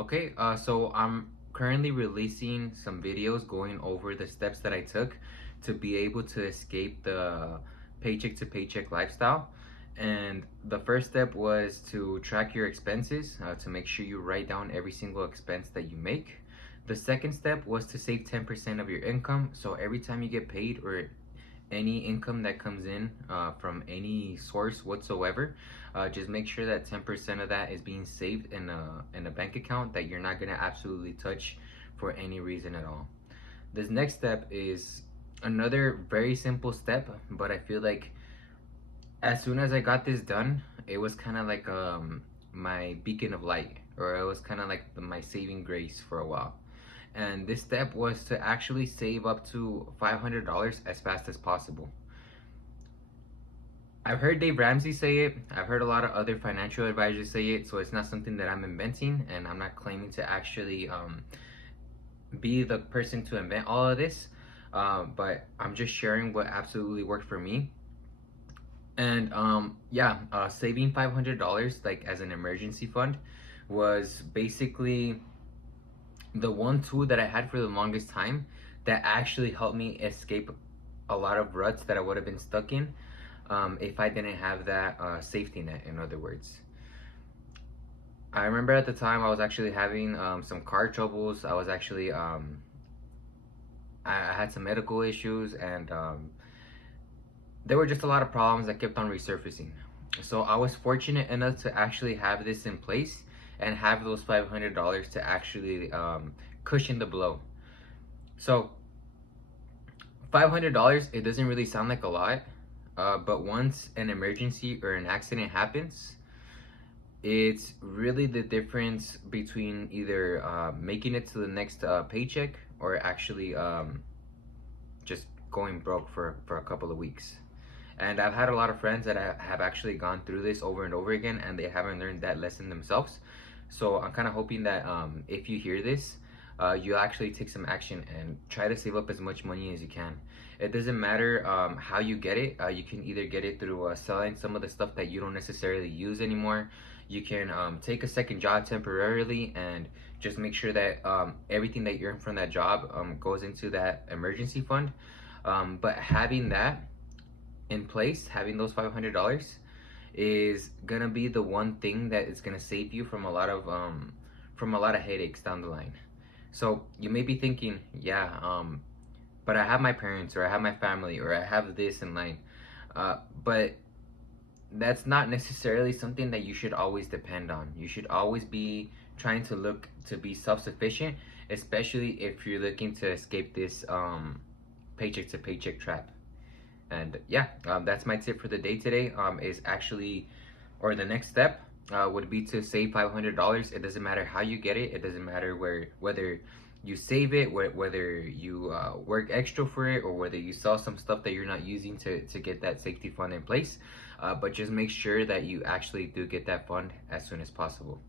Okay, so I'm currently releasing some videos going over the steps that I took to be able to escape the paycheck to paycheck lifestyle. And the first step was to track your expenses, to make sure you write down every single expense that you make. The second step was to save 10% of your income. So every time you get paid or any income that comes in from any source whatsoever, just make sure that 10% of that is being saved in a bank account that you're not going to absolutely touch for any reason at all. This next step is another very simple step, but I feel like as soon as I got this done, it was kind of like my beacon of light, or it was kind of like my saving grace for a while. And this step was to actually save up to $500 as fast as possible. I've heard Dave Ramsey say it. I've heard a lot of other financial advisors say it. So it's not something that I'm inventing, and I'm not claiming to actually be the person to invent all of this. But I'm just sharing what absolutely worked for me. And saving $500 like as an emergency fund was basically the one tool that I had for the longest time that actually helped me escape a lot of ruts that I would have been stuck in if I didn't have that safety net, in other words. I remember at the time I was actually having some car troubles. I was actually, I had some medical issues, and there were just a lot of problems that kept on resurfacing. So I was fortunate enough to actually have this in place and have those $500 to actually cushion the blow. So $500, it doesn't really sound like a lot, but once an emergency or an accident happens, it's really the difference between either making it to the next paycheck or actually just going broke for a couple of weeks. And I've had a lot of friends that have actually gone through this over and over again, and they haven't learned that lesson themselves. So I'm kind of hoping that if you hear this, you actually take some action and try to save up as much money as you can. It doesn't matter how you get it. You can either get it through selling some of the stuff that you don't necessarily use anymore. You can take a second job temporarily and just make sure that everything that you earn from that job goes into that emergency fund. But having that in place, having those $500 is gonna be the one thing that is gonna save you from a lot of headaches down the line. So you may be thinking, yeah, but I have my parents, or I have my family, or I have this in line. But that's not necessarily something that you should always depend on. You should always be trying to look to be self-sufficient, especially if you're looking to escape this paycheck to paycheck trap. And yeah, that's my tip for the day today. Is actually, or the next step would be to save $500. It doesn't matter how you get it. It doesn't matter whether you save it, whether you work extra for it, or whether you sell some stuff that you're not using to get that safety fund in place. But just make sure that you actually do get that fund as soon as possible.